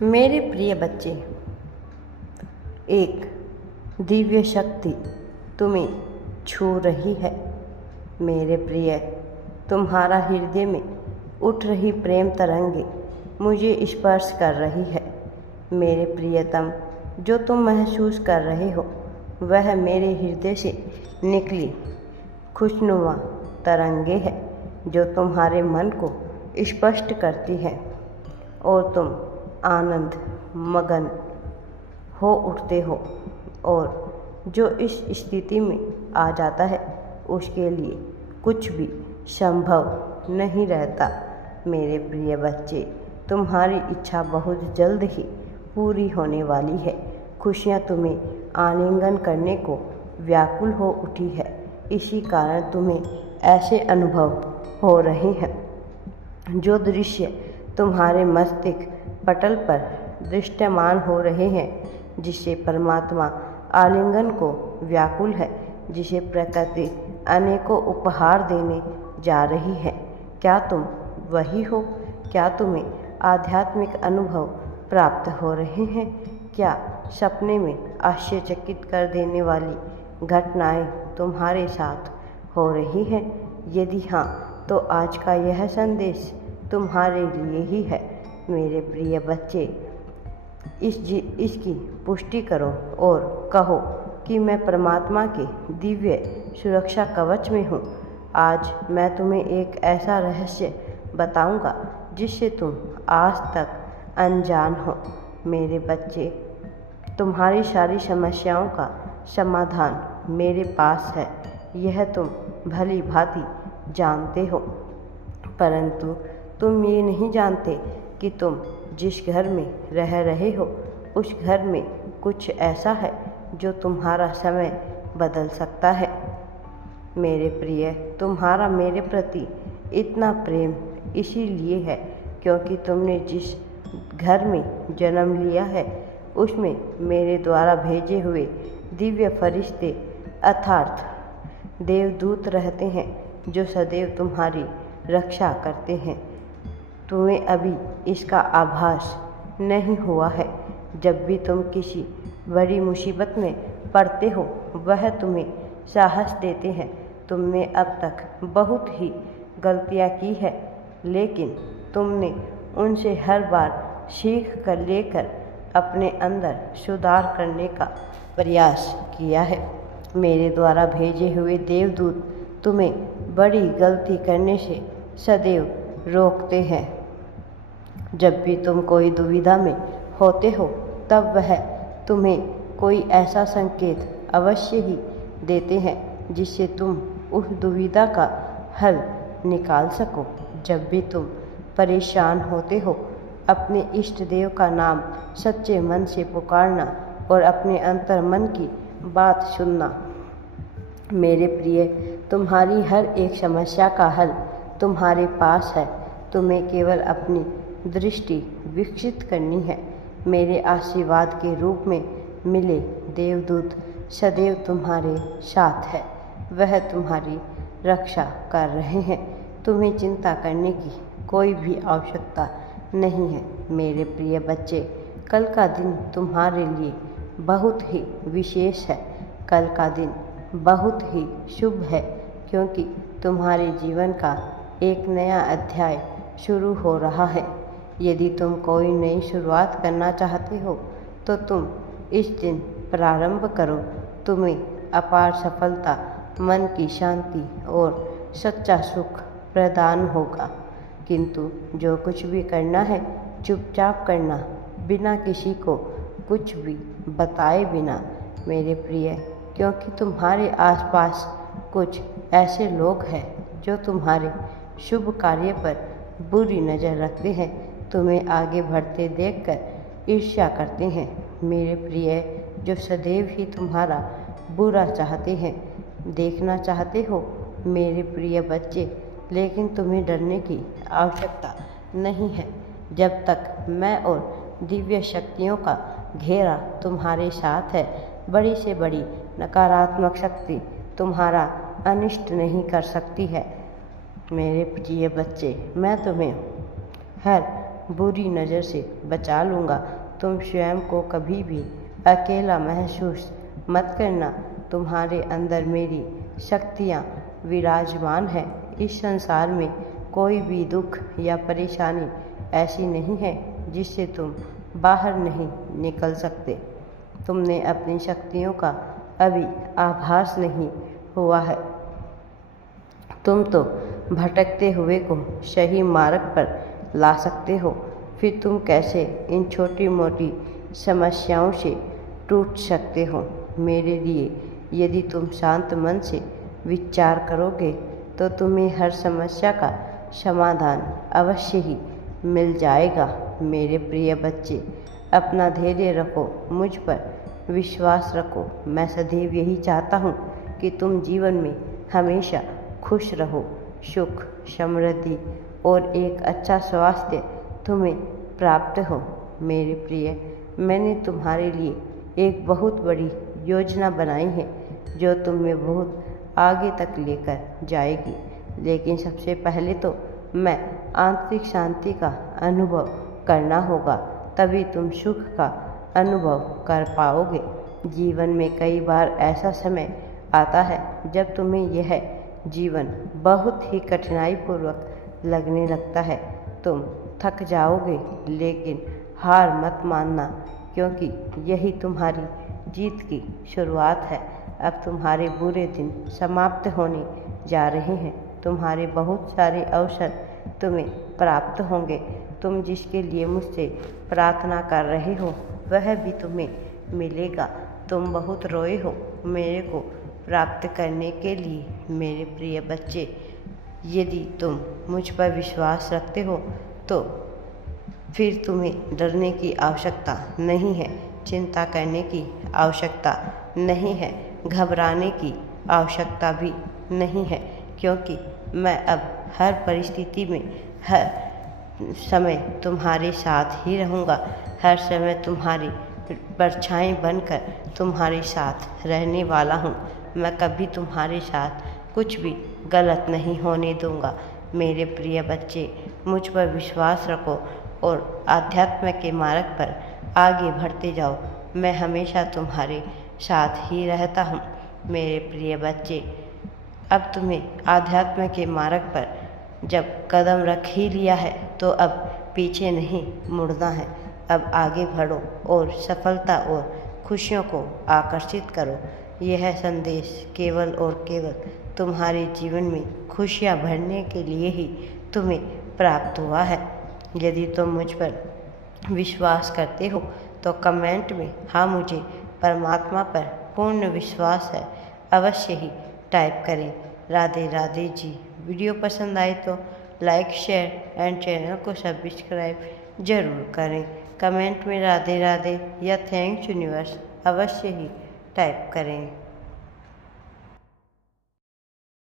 मेरे प्रिय बच्चे, एक दिव्य शक्ति तुम्हें छू रही है। मेरे प्रिय, तुम्हारा हृदय में उठ रही प्रेम तरंगे मुझे स्पर्श कर रही है। मेरे प्रियतम, जो तुम महसूस कर रहे हो वह मेरे हृदय से निकली खुशनुमा तरंगे है जो तुम्हारे मन को स्पष्ट करती है और तुम आनंद मगन हो उठते हो। और जो इस स्थिति में आ जाता है उसके लिए कुछ भी संभव नहीं रहता। मेरे प्रिय बच्चे, तुम्हारी इच्छा बहुत जल्द ही पूरी होने वाली है। खुशियाँ तुम्हें आलिंगन करने को व्याकुल हो उठी है। इसी कारण तुम्हें ऐसे अनुभव हो रहे हैं जो दृश्य तुम्हारे मस्तिष्क पटल पर दृश्यमान हो रहे हैं, जिसे परमात्मा आलिंगन को व्याकुल है, जिसे प्रकृति अनेकों उपहार देने जा रही है। क्या तुम वही हो? क्या तुम्हें आध्यात्मिक अनुभव प्राप्त हो रहे हैं? क्या सपने में आश्चर्यचकित कर देने वाली घटनाएं तुम्हारे साथ हो रही हैं? यदि हाँ, तो आज का यह संदेश तुम्हारे लिए ही है। मेरे प्रिय बच्चे, इसकी पुष्टि करो और कहो कि मैं परमात्मा के दिव्य सुरक्षा कवच में हूँ। आज मैं तुम्हें एक ऐसा रहस्य बताऊंगा जिससे तुम आज तक अनजान हो। मेरे बच्चे, तुम्हारी सारी समस्याओं का समाधान मेरे पास है, यह तुम भली भांति जानते हो। परंतु तुम ये नहीं जानते कि तुम जिस घर में रह रहे हो उस घर में कुछ ऐसा है जो तुम्हारा समय बदल सकता है। मेरे प्रिय, तुम्हारा मेरे प्रति इतना प्रेम इसीलिए है क्योंकि तुमने जिस घर में जन्म लिया है उसमें मेरे द्वारा भेजे हुए दिव्य फरिश्ते अर्थात देवदूत रहते हैं जो सदैव तुम्हारी रक्षा करते हैं। तुम्हें अभी इसका आभास नहीं हुआ है। जब भी तुम किसी बड़ी मुसीबत में पड़ते हो वह तुम्हें साहस देते हैं। तुमने अब तक बहुत ही गलतियां की है, लेकिन तुमने उनसे हर बार सीख कर लेकर अपने अंदर सुधार करने का प्रयास किया है। मेरे द्वारा भेजे हुए देवदूत तुम्हें बड़ी गलती करने से सदैव रोकते हैं। जब भी तुम कोई दुविधा में होते हो तब वह तुम्हें कोई ऐसा संकेत अवश्य ही देते हैं जिससे तुम उस दुविधा का हल निकाल सको। जब भी तुम परेशान होते हो अपने इष्ट देव का नाम सच्चे मन से पुकारना और अपने अंतर मन की बात सुनना। मेरे प्रिय, तुम्हारी हर एक समस्या का हल तुम्हारे पास है। तुम्हें केवल अपनी दृष्टि विकसित करनी है। मेरे आशीर्वाद के रूप में मिले देवदूत सदैव तुम्हारे साथ है। वह तुम्हारी रक्षा कर रहे हैं। तुम्हें चिंता करने की कोई भी आवश्यकता नहीं है। मेरे प्रिय बच्चे, कल का दिन तुम्हारे लिए बहुत ही विशेष है। कल का दिन बहुत ही शुभ है क्योंकि तुम्हारे जीवन का एक नया अध्याय शुरू हो रहा है। यदि तुम कोई नई शुरुआत करना चाहते हो तो तुम इस दिन प्रारंभ करो। तुम्हें अपार सफलता, मन की शांति और सच्चा सुख प्रदान होगा। किंतु जो कुछ भी करना है चुपचाप करना, बिना किसी को कुछ भी बताए बिना। मेरे प्रिय, क्योंकि तुम्हारे आसपास कुछ ऐसे लोग हैं जो तुम्हारे शुभ कार्य पर बुरी नज़र रखते हैं, तुम्हें आगे बढ़ते देखकर ईर्ष्या करते हैं। मेरे प्रिय, जो सदैव ही तुम्हारा बुरा चाहते हैं, देखना चाहते हो। मेरे प्रिय बच्चे, लेकिन तुम्हें डरने की आवश्यकता नहीं है। जब तक मैं और दिव्य शक्तियों का घेरा तुम्हारे साथ है, बड़ी से बड़ी नकारात्मक शक्ति तुम्हारा अनिष्ट नहीं कर सकती है। मेरे प्रिय बच्चे, मैं तुम्हें हर बुरी नज़र से बचा लूँगा। तुम स्वयं को कभी भी अकेला महसूस मत करना। तुम्हारे अंदर मेरी शक्तियाँ विराजमान हैं। इस संसार में कोई भी दुख या परेशानी ऐसी नहीं है जिससे तुम बाहर नहीं निकल सकते। तुमने अपनी शक्तियों का अभी आभास नहीं हुआ है। तुम तो भटकते हुए को सही मार्ग पर ला सकते हो। फिर तुम कैसे इन छोटी मोटी समस्याओं से टूट सकते हो? मेरे लिए यदि तुम शांत मन से विचार करोगे तो तुम्हें हर समस्या का समाधान अवश्य ही मिल जाएगा। मेरे प्रिय बच्चे, अपना धैर्य रखो, मुझ पर विश्वास रखो। मैं सदैव यही चाहता हूँ कि तुम जीवन में हमेशा खुश रहो। सुख, समृद्धि और एक अच्छा स्वास्थ्य तुम्हें प्राप्त हो। मेरे प्रिय, मैंने तुम्हारे लिए एक बहुत बड़ी योजना बनाई है जो तुम्हें बहुत आगे तक लेकर जाएगी। लेकिन सबसे पहले तो मैं आंतरिक शांति का अनुभव करना होगा, तभी तुम सुख का अनुभव कर पाओगे। जीवन में कई बार ऐसा समय आता है जब तुम्हें यह जीवन बहुत ही कठिनाईपूर्वक लगने लगता है। तुम थक जाओगे, लेकिन हार मत मानना, क्योंकि यही तुम्हारी जीत की शुरुआत है। अब तुम्हारे बुरे दिन समाप्त होने जा रहे हैं। तुम्हारे बहुत सारे अवसर तुम्हें प्राप्त होंगे। तुम जिसके लिए मुझसे प्रार्थना कर रहे हो वह भी तुम्हें मिलेगा। तुम बहुत रोए हो मेरे को प्राप्त करने के लिए। मेरे प्रिय बच्चे, यदि तुम मुझ पर विश्वास रखते हो तो फिर तुम्हें डरने की आवश्यकता नहीं है, चिंता करने की आवश्यकता नहीं है, घबराने की आवश्यकता भी नहीं है, क्योंकि मैं अब हर परिस्थिति में हर समय तुम्हारे साथ ही रहूँगा। हर समय तुम्हारी परछाई बनकर तुम्हारे साथ रहने वाला हूँ। मैं कभी तुम्हारे साथ कुछ भी गलत नहीं होने दूँगा। मेरे प्रिय बच्चे, मुझ पर विश्वास रखो और आध्यात्म के मार्ग पर आगे बढ़ते जाओ। मैं हमेशा तुम्हारे साथ ही रहता हूँ। मेरे प्रिय बच्चे, अब तुम्हें आध्यात्म के मार्ग पर जब कदम रख ही लिया है तो अब पीछे नहीं मुड़ना है। अब आगे बढ़ो और सफलता और खुशियों को आकर्षित करो। यह संदेश केवल और केवल तुम्हारे जीवन में खुशियाँ भरने के लिए ही तुम्हें प्राप्त हुआ है। यदि तुम मुझ पर विश्वास करते हो तो कमेंट में हाँ, मुझे परमात्मा पर पूर्ण विश्वास है अवश्य ही टाइप करें। राधे राधे जी। वीडियो पसंद आए तो लाइक, शेयर एंड चैनल को सब्सक्राइब जरूर करें। कमेंट में राधे राधे या थैंक्स यूनिवर्स अवश्य ही टाइप करें।